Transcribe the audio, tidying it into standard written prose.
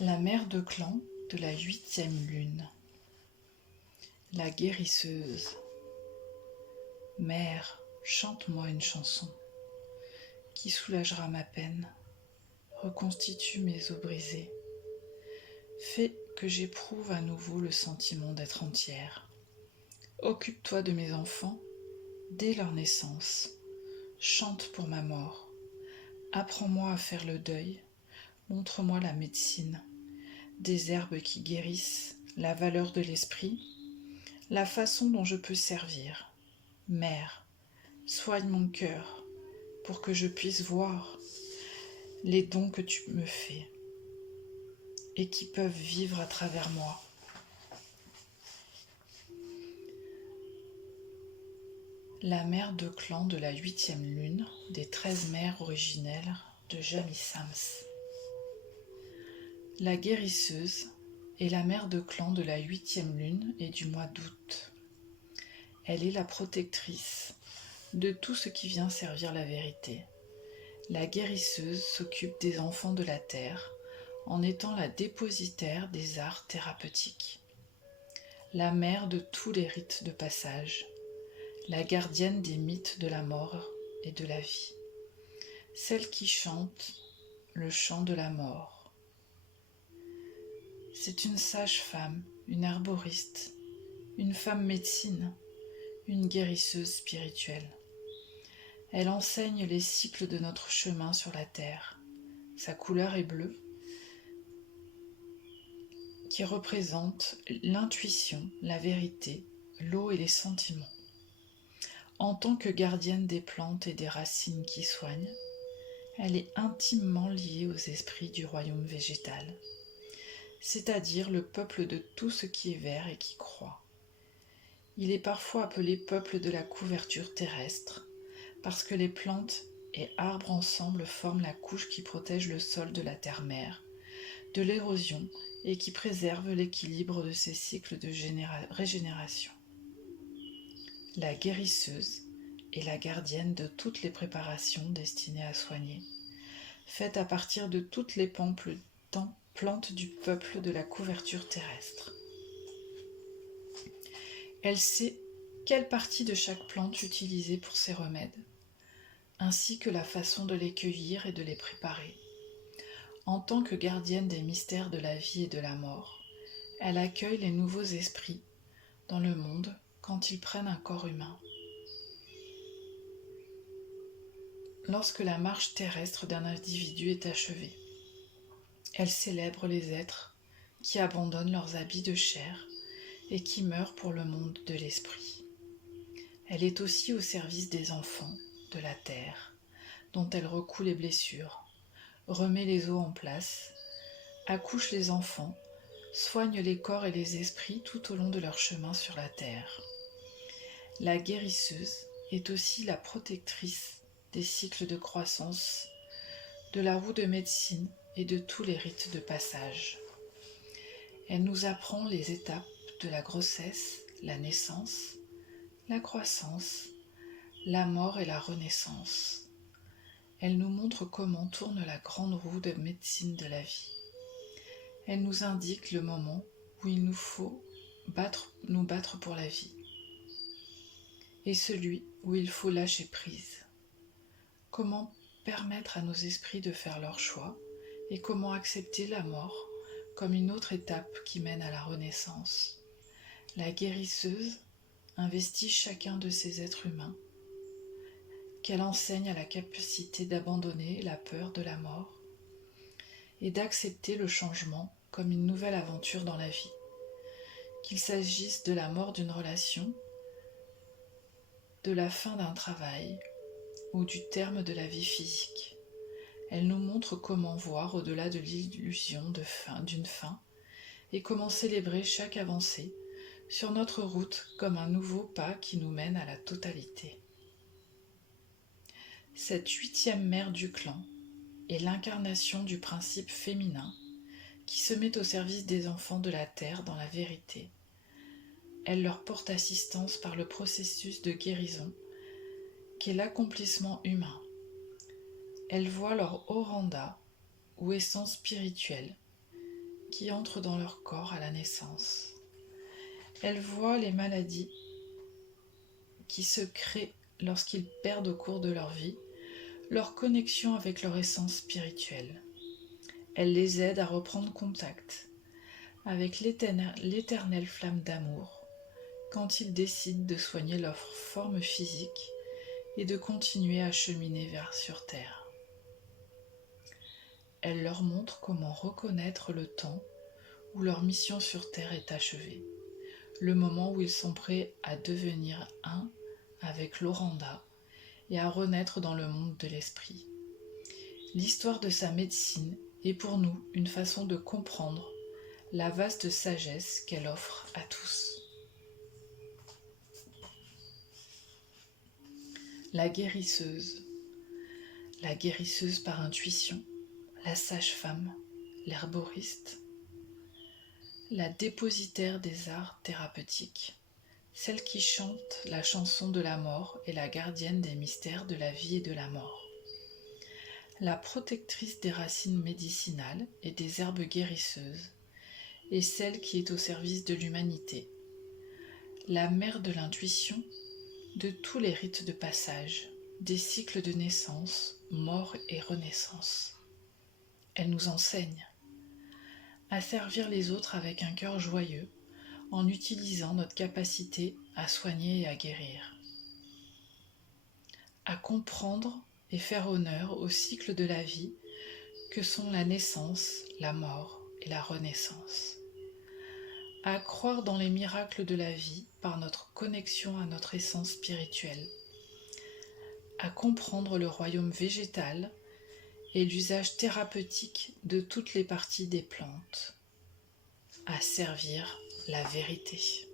La mère de clan de la 8e lune. La guérisseuse. Mère, chante-moi une chanson qui soulagera ma peine, reconstitue mes os brisés, fais que j'éprouve à nouveau le sentiment d'être entière. Occupe-toi de mes enfants dès leur naissance, chante pour ma mort, apprends-moi à faire le deuil, montre-moi la médecine, des herbes qui guérissent, la valeur de l'esprit, la façon dont je peux servir. Mère, soigne mon cœur pour que je puisse voir les dons que tu me fais et qui peuvent vivre à travers moi. La mère de clan de la 8e lune des 13 mères originelles de Jamie Sams. La guérisseuse est la mère de clan de la 8e lune et du mois d'août. Elle est la protectrice de tout ce qui vient servir la vérité. La guérisseuse s'occupe des enfants de la terre en étant la dépositaire des arts thérapeutiques. La mère de tous les rites de passage, la gardienne des mythes de la mort et de la vie, celle qui chante le chant de la mort. C'est une sage-femme, une arboriste, une femme médecine, une guérisseuse spirituelle. Elle enseigne les cycles de notre chemin sur la terre. Sa couleur est bleue, qui représente l'intuition, la vérité, l'eau et les sentiments. En tant que gardienne des plantes et des racines qui soignent, elle est intimement liée aux esprits du royaume végétal, c'est-à-dire le peuple de tout ce qui est vert et qui croît. Il est parfois appelé peuple de la couverture terrestre, parce que les plantes et arbres ensemble forment la couche qui protège le sol de la terre-mère, de l'érosion et qui préserve l'équilibre de ces cycles de régénération. La guérisseuse est la gardienne de toutes les préparations destinées à soigner, faites à partir de toutes les plantes du peuple de la couverture terrestre. Elle sait quelle partie de chaque plante utiliser pour ses remèdes, ainsi que la façon de les cueillir et de les préparer. En tant que gardienne des mystères de la vie et de la mort, elle accueille les nouveaux esprits dans le monde quand ils prennent un corps humain. Lorsque la marche terrestre d'un individu est achevée, elle célèbre les êtres qui abandonnent leurs habits de chair et qui meurent pour le monde de l'esprit. Elle est aussi au service des enfants de la terre, dont elle recoue les blessures, remet les os en place, accouche les enfants, soigne les corps et les esprits tout au long de leur chemin sur la terre. La guérisseuse est aussi la protectrice des cycles de croissance, de la roue de médecine et de tous les rites de passage. Elle nous apprend les étapes de la grossesse, la naissance, la croissance, la mort et la renaissance. Elle nous montre comment tourne la grande roue de médecine de la vie. Elle nous indique le moment où il nous faut nous battre pour la vie et celui où il faut lâcher prise. Comment permettre à nos esprits de faire leur choix et comment accepter la mort comme une autre étape qui mène à la renaissance. La guérisseuse investit chacun de ces êtres humains, qu'elle enseigne à la capacité d'abandonner la peur de la mort et d'accepter le changement comme une nouvelle aventure dans la vie, qu'il s'agisse de la mort d'une relation, de la fin d'un travail ou du terme de la vie physique. Elle nous montre comment voir au-delà de l'illusion d'une fin et comment célébrer chaque avancée sur notre route comme un nouveau pas qui nous mène à la totalité. Cette 8e mère du clan est l'incarnation du principe féminin qui se met au service des enfants de la terre dans la vérité. Elle leur porte assistance par le processus de guérison qu'est l'accomplissement humain. Elle voit leur oranda ou essence spirituelle qui entrent dans leur corps à la naissance. Elle voit les maladies qui se créent lorsqu'ils perdent au cours de leur vie leur connexion avec leur essence spirituelle. Elle les aide à reprendre contact avec l'éternelle flamme d'amour quand ils décident de soigner leur forme physique et de continuer à cheminer sur Terre. Elle leur montre comment reconnaître le temps où leur mission sur Terre est achevée, le moment où ils sont prêts à devenir un avec l'Oranda et à renaître dans le monde de l'esprit. L'histoire de sa médecine est pour nous une façon de comprendre la vaste sagesse qu'elle offre à tous. La guérisseuse par intuition, la sage-femme, l'herboriste, la dépositaire des arts thérapeutiques, celle qui chante la chanson de la mort et la gardienne des mystères de la vie et de la mort, la protectrice des racines médicinales et des herbes guérisseuses, et celle qui est au service de l'humanité, la mère de l'intuition, de tous les rites de passage, des cycles de naissance, mort et renaissance. Elle nous enseigne à servir les autres avec un cœur joyeux, en utilisant notre capacité à soigner et à guérir, à comprendre et faire honneur au cycle de la vie que sont la naissance, la mort et la renaissance, à croire dans les miracles de la vie par notre connexion à notre essence spirituelle, à comprendre le royaume végétal et l'usage thérapeutique de toutes les parties des plantes, à servir la vérité.